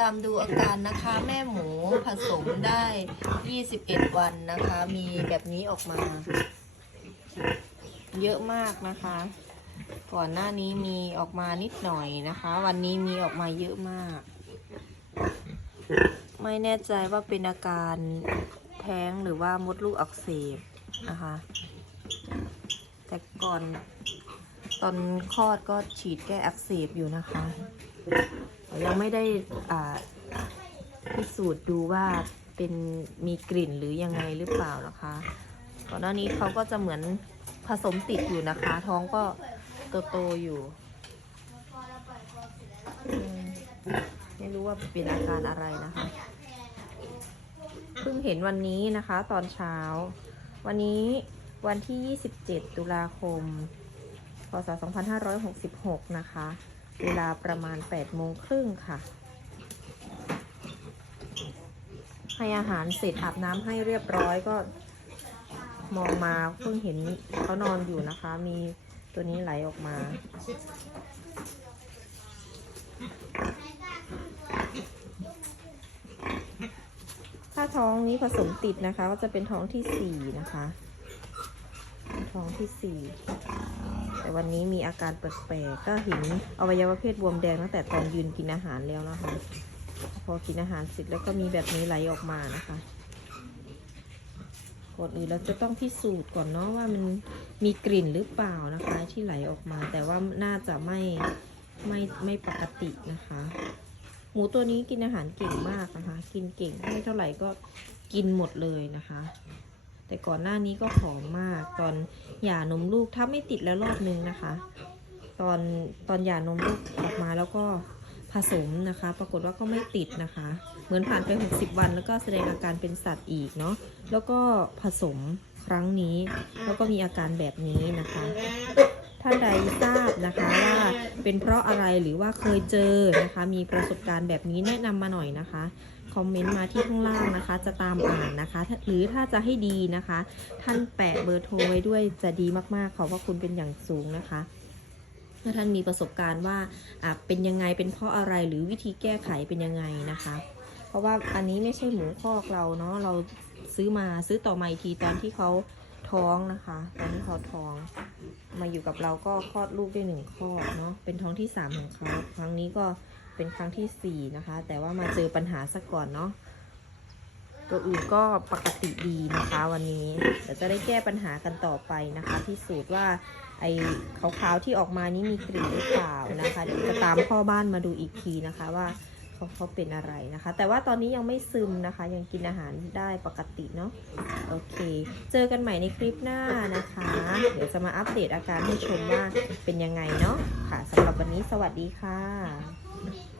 ตามดูอาการนะคะ แม่หมูผสมได้ 21 วันนะคะ มีแบบนี้ออกมา เยอะมากนะคะ ก่อนหน้านี้มีออกมานิดหน่อยนะคะ วันนี้มีออกมาเยอะมาก ไม่แน่ใจว่าเป็นอาการแท้งหรือว่ามดลูกอักเสบนะคะ แต่ก่อนตอนคลอดก็ฉีดแก้อักเสบอยู่นะคะ ยังไม่ได้พิสูจน์ดูว่าเป็นมีกลิ่นหรือยังไงหรือเปล่านะคะก่อนหน้านี้เขาก็จะเหมือนผสมติดอยู่นะคะ ท้องก็โตๆอยู่ ไม่รู้ว่าเป็นอาการอะไรนะคะเพิ่งเห็นวันนี้นะคะตอนเช้า วันนี้วันที่ 27 ตุลาคม พศ 2566 นะคะ เวลาประมาณ8โมงครึ่งค่ะ ให้อาหารเสร็จอาบน้ำให้เรียบร้อยก็มองมาเพิ่งเห็นเขานอนอยู่นะคะ มีตัวนี้ไหลออกมาถ้าท้องนี้ผสมติดนะคะ ก็จะเป็นท้องที่สี่นะคะ ท้องที่สี่ แต่วันนี้มีอาการแปลกๆก็เห็นอวัยวะเพศบวมแดงตั้งแต่ตอนยืนกินอาหารแล้วนะคะ พอกินอาหารเสร็จแล้วก็มีแบบนี้ไหลออกมานะคะก่อนอื่นเราจะต้องพิสูจน์ก่อนเนาะว่ามันมีกลิ่นหรือเปล่านะคะที่ไหลออกมา แต่ว่าน่าจะไม่ไม่ไม่ปกตินะคะ หมูตัวนี้กินอาหารเก่งมากนะคะ กินเก่งไม่เท่าไหร่ก็กินหมดเลยนะคะ แต่ก่อนหน้านี้ก็ผอมมาก ตอนหย่านมลูกถ้าไม่ติดแล้วรอบนึงนะคะ ตอนตอนหย่านมลูกออกมาแล้วก็ผสมนะคะ ปรากฏว่าก็ไม่ติดนะคะ เหมือนผ่านไป 60 วัน แล้วก็แสดงอาการเป็นสัตว์อีกเนาะแล้วก็ผสมครั้งนี้ แล้วก็มีอาการแบบนี้นะคะ ท่านใดทราบนะคะว่าเป็นเพราะอะไรหรือว่าเคยเจอนะคะ มีประสบการณ์แบบนี้แนะนำมาหน่อยนะคะ คอมเมนต์มาที่ข้างล่างนะคะ จะตามอ่านนะคะ หรือถ้าจะให้ดีนะคะ ท่านแปะเบอร์โทรไว้ด้วยจะดีมากๆ ขอบพระคุณเป็นอย่างสูงนะคะถ้าท่านมีประสบการณ์ว่าเป็นยังไงเป็นเพราะอะไรหรือวิธีแก้ไขเป็นยังไงนะคะ เพราะว่าอันนี้ไม่ใช่หมูคอกเราเนาะเราซื้อมาซื้อต่อมาอีกทีตอนที่เขาท้องนะคะ ตอนที่เขาท้อง มาอยู่กับเราก็คลอดลูกได้หนึ่งคลอดเนาะเป็นท้องที่สามของเขาครั้งนี้ก็ เป็นครั้งที่สี่นะคะ แต่ว่ามาเจอปัญหาซะก่อนเนาะตัวอื่นก็ปกติดีนะคะวันนี้เดี๋ยวจะได้แก้ปัญหากันต่อไปนะคะพิสูจน์ว่าไอ้ขาวๆที่ออกมานี้มีกลิ่นหรือเปล่านะคะเดี๋ยวจะตามพ่อบ้านมาดูอีกทีนะคะว่าเขาเขาเป็นอะไรนะคะ แต่ว่าตอนนี้ยังไม่ซึมนะคะ ยังกินอาหารได้ปกติเนาะโอเค เจอกันใหม่ในคลิปหน้านะคะ เดี๋ยวจะมาอัปเดตอาการให้ชมว่าเป็นยังไงเนาะค่ะสำหรับวันนี้สวัสดีค่ะ Thank you.